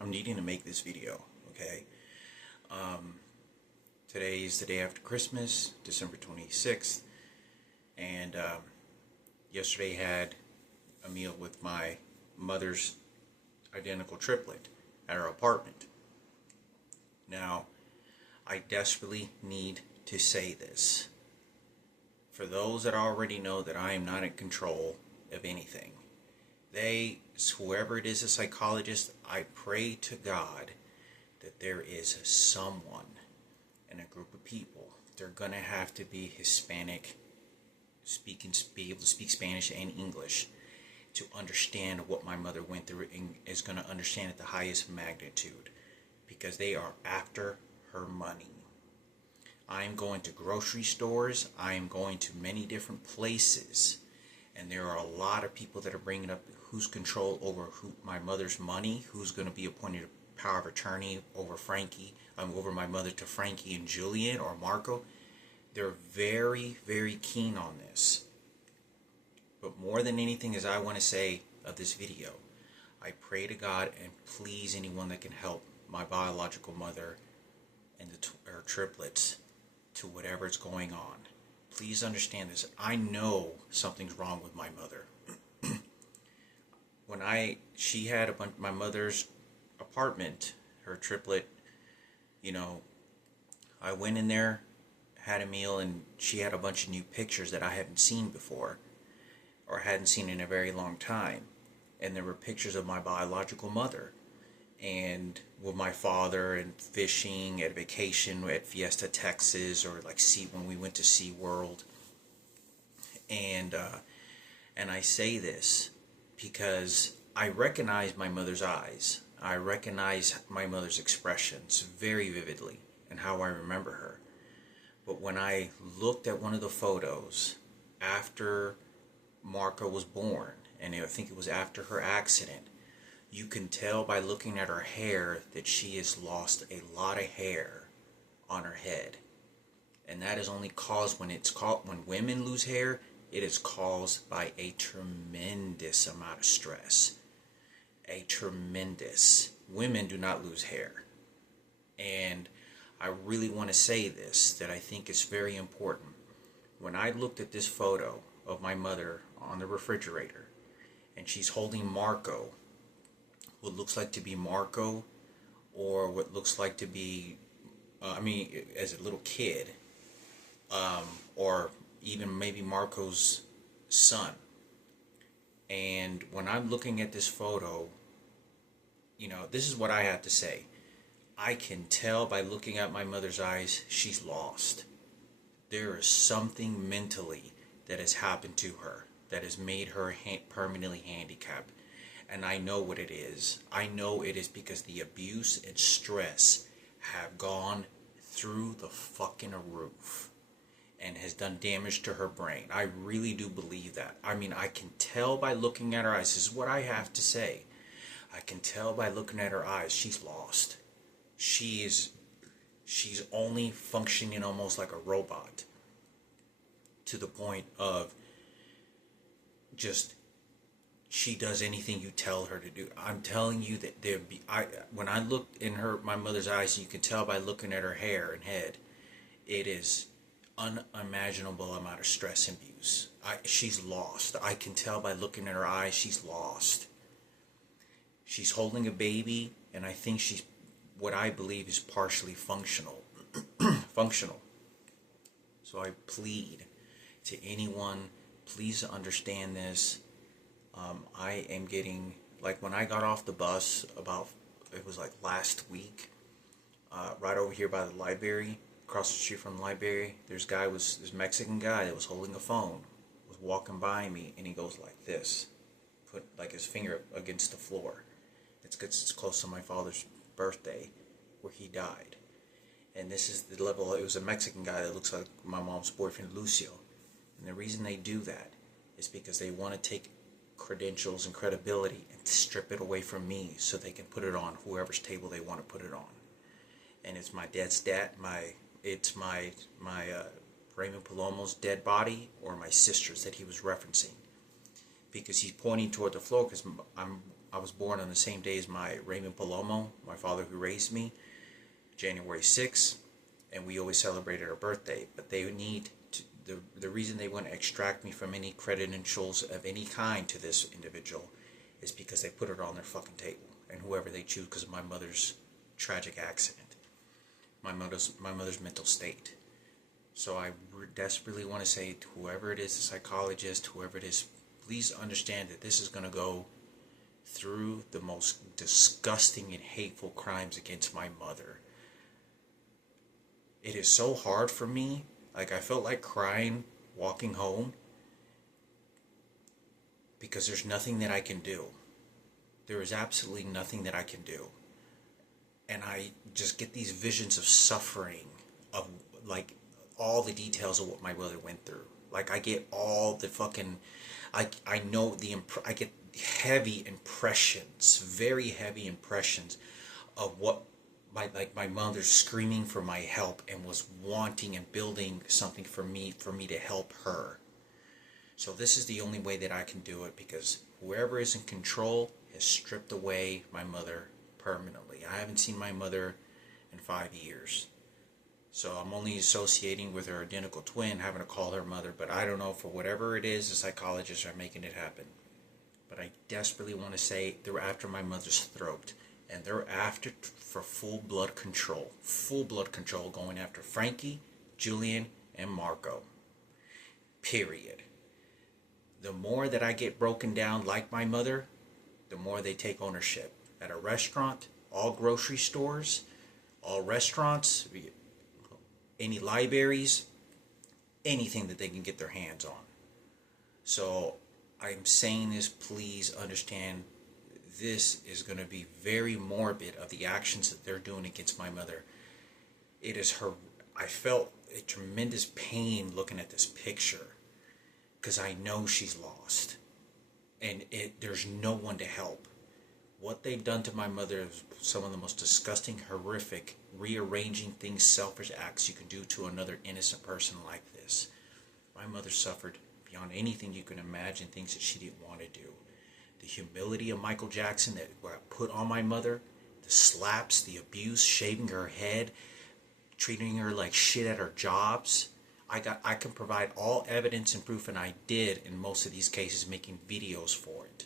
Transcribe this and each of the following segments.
I'm needing to make this video, okay? Today is the day after Christmas, December 26th, and yesterday had a meal with my mother's identical triplet at her apartment. Now, I desperately need to say this. For those that already know that I am not in control of anything, whoever it is, a psychologist, I pray to God that there is someone in a group of people. They're going to have to be Hispanic, be able to speak Spanish and English to understand what my mother went through, and is going to understand at the highest magnitude, because they are after her money. I am going to grocery stores. I am going to many different places, and there are a lot of people that are bringing up who's control over my mother's money, who's going to be appointed power of attorney over over my mother to Frankie and Julian or Marco. They're very, very keen on this. But more than anything, as I want to say of this video, I pray to God, and please anyone that can help my biological mother and her triplets to whatever's going on. Please understand this. I know something's wrong with my mother. When she had my mother's apartment, her triplet, I went in there, had a meal, and she had a bunch of new pictures that I hadn't seen before, or hadn't seen in a very long time. And there were pictures of my biological mother, and with my father, and fishing at vacation at Fiesta, Texas, or when we went to SeaWorld. And I say this because I recognize my mother's eyes. I recognize my mother's expressions very vividly and how I remember her. But when I looked at one of the photos after Marco was born, and I think it was after her accident, you can tell by looking at her hair that she has lost a lot of hair on her head. And that is only caused when women lose hair, it is caused by a tremendous amount of stress. Women do not lose hair. And I really want to say this, that I think it's very important. When I looked at this photo of my mother on the refrigerator, and she's holding Marco, what looks like to be Marco, or what looks like to be, as a little kid, or even maybe Marco's son. And when I'm looking at this photo, this is what I have to say. I can tell by looking at my mother's eyes, she's lost. There is something mentally that has happened to her that has made her permanently handicapped. And I know what it is. I know it is because the abuse and stress have gone through the fucking roof and has done damage to her brain. I really do believe that. I can tell by looking at her eyes. This is what I have to say. I can tell by looking at her eyes, she's lost. She's only functioning almost like a robot, to the point of just, she does anything you tell her to do. I'm telling you that when I looked in my mother's eyes, you can tell by looking at her hair and head, it is unimaginable amount of stress and abuse. She's lost. I can tell by looking at her eyes, she's lost. She's holding a baby, and I think she's what I believe is partially functional. So I plead to anyone, please understand this. I am getting, when I got off the bus it was last week, right over here by the library, across the street from the library, this Mexican guy that was holding a phone, was walking by me, and he goes like this, put his finger against the floor. It's close to my father's birthday, where he died. And this is the level. It was a Mexican guy that looks like my mom's boyfriend, Lucio. And the reason they do that is because they want to take credentials and credibility and strip it away from me, so they can put it on whoever's table they want to put it on. And it's my dad's dad, it's my Raymond Palomo's dead body, or my sister's that he was referencing, because he's pointing toward the floor, because I was born on the same day as my Raymond Palomo, my father who raised me, January 6th, and we always celebrated our birthday. But they need to, the reason they want to extract me from any credentials of any kind to this individual is because they put it on their fucking table, and whoever they choose because of my mother's tragic accident, my mother's mental state. So I desperately want to say to whoever it is, the psychologist, whoever it is, please understand that this is going to go through the most disgusting and hateful crimes against my mother. It is so hard for me. Like, I felt like crying walking home because there's nothing that I can do. There is absolutely nothing that I can do. And I just get these visions of suffering, of like all the details of what my mother went through. Like, I get all the fucking, I know I get heavy impressions, very heavy impressions of what my mother's screaming for my help and was wanting and building something for me to help her. So this is the only way that I can do it, because whoever is in control has stripped away my mother permanently. I haven't seen my mother in 5 years. So I'm only associating with her identical twin, having to call her mother. But I don't know, for whatever it is, the psychologists are making it happen. But I desperately want to say they're after my mother's throat. And they're after for full blood control. Full blood control, going after Frankie, Julian, and Marco. Period. The more that I get broken down like my mother, the more they take ownership. At a restaurant, all grocery stores, all restaurants, any libraries, anything that they can get their hands on. So I'm saying this, please understand, this is going to be very morbid of the actions that they're doing against my mother. It is her. I felt a tremendous pain looking at this picture, because I know she's lost, and there's no one to help. What they've done to my mother is some of the most disgusting, horrific, rearranging things, selfish acts you can do to another innocent person like this. My mother suffered beyond anything you can imagine, things that she didn't want to do. The humility of Michael Jackson that got put on my mother, the slaps, the abuse, shaving her head, treating her like shit at her jobs. I can provide all evidence and proof, and I did in most of these cases, making videos for it.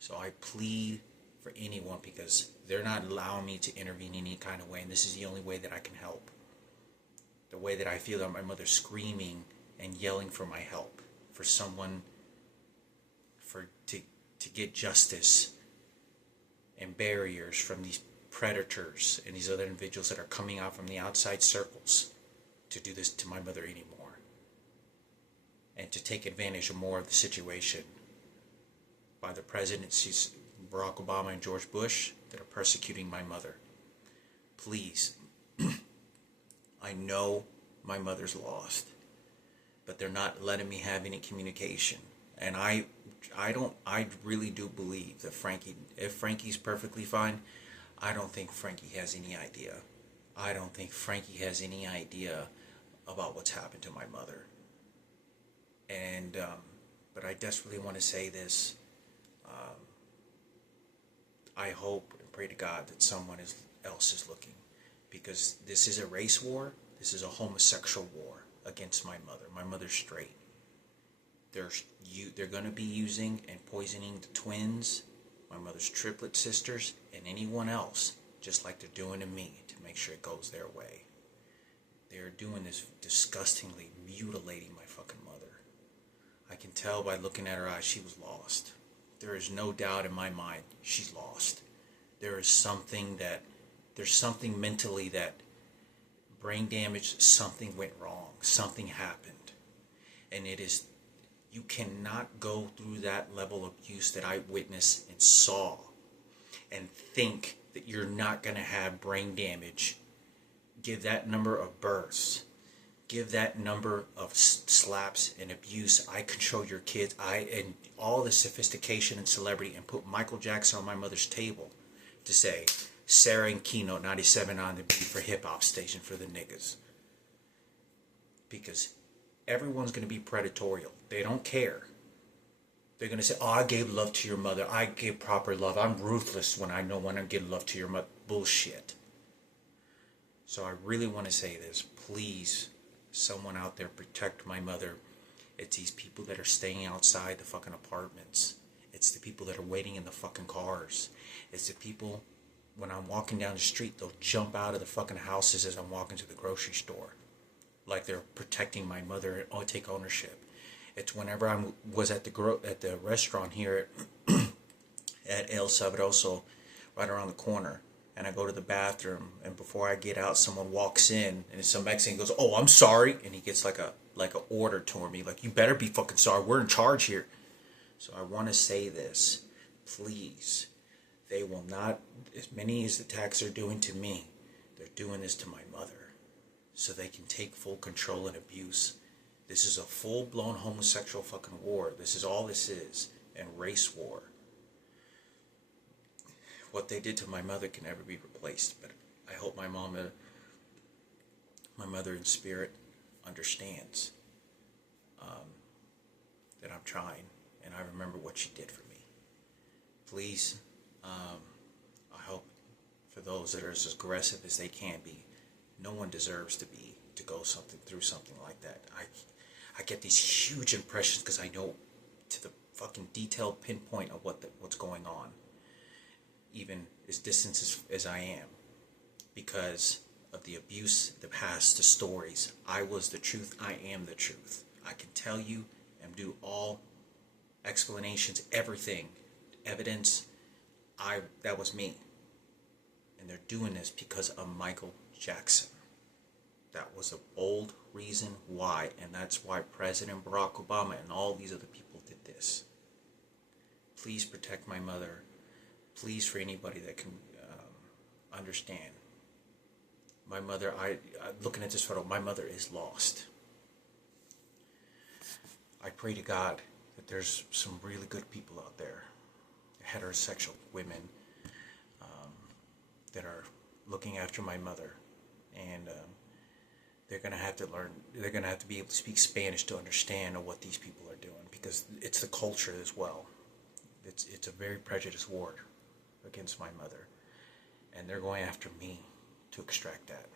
So I plead for anyone, because they're not allowing me to intervene in any kind of way, and this is the only way that I can help. The way that I feel that my mother's screaming and yelling for my help, for someone, to get justice and barriers from these predators and these other individuals that are coming out from the outside circles to do this to my mother anymore, and to take advantage of more of the situation by the presidencies, Barack Obama and George Bush, that are persecuting my mother. Please, I know my mother's lost, but they're not letting me have any communication. And I really do believe that if Frankie's perfectly fine, I don't think Frankie has any idea. I don't think Frankie has any idea about what's happened to my mother. And, but I desperately want to say this. I hope and pray to God that someone else is looking, because this is a race war. This is a homosexual war against my mother. My mother's straight. They're going to be using and poisoning the twins, my mother's triplet sisters, and anyone else, just like they're doing to me, to make sure it goes their way. They're doing this disgustingly, mutilating my fucking mother. I can tell by looking at her eyes, she was lost. There is no doubt in my mind she's lost. There's something mentally that brain damage, something went wrong, something happened. And you cannot go through that level of abuse that I witnessed and saw and think that you're not going to have brain damage. Give that number of births, give that number of slaps and abuse. I control your kids, and all the sophistication and celebrity, and put Michael Jackson on my mother's table to say, Sarah and Keynote 97 on the beat for hip hop station for the niggas. Because everyone's going to be predatorial. They don't care. They're going to say, oh, I gave love to your mother. I gave proper love. I'm ruthless when I know when I give love to your mother. Bullshit. So I really want to say this. Please, someone out there, protect my mother. It's these people that are staying outside the fucking apartments. It's the people that are waiting in the fucking cars. It's the people, when I'm walking down the street, they'll jump out of the fucking houses as I'm walking to the grocery store. Like they're protecting my mother and take ownership. It's whenever I was at the restaurant here at El Sabroso, right around the corner, and I go to the bathroom, and before I get out, someone walks in, and some Mexican goes, "Oh, I'm sorry," and he gets like a order toward me, like, "You better be fucking sorry. We're in charge here." So I want to say this, please. They will not, as many as the attacks are doing to me, they're doing this to my mother, so they can take full control and abuse. This is a full-blown homosexual fucking war. This is all this is, and race war. What they did to my mother can never be replaced, but I hope my mother in spirit understands that I'm trying, and I remember what she did for me. Please, I hope for those that are as aggressive as they can be, no one deserves to go through something like that. I get these huge impressions because I know to the fucking detailed pinpoint of what's going on, even as distant as I am, because of the abuse, the past, the stories. I was the truth. I am the truth. I can tell you and do all explanations, everything, evidence. That was me. And they're doing this because of Michael Jackson. That was a bold reason why, and that's why President Barack Obama and all these other people did this. Please protect my mother. Please, for anybody that can understand. My mother, looking at this photo, my mother is lost. I pray to God that there's some really good people out there, heterosexual women, that are looking after my mother, and they're going to have to learn, they're going to have to be able to speak Spanish to understand what these people are doing, because it's the culture as well. It's a very prejudiced war against my mother, and they're going after me to extract that.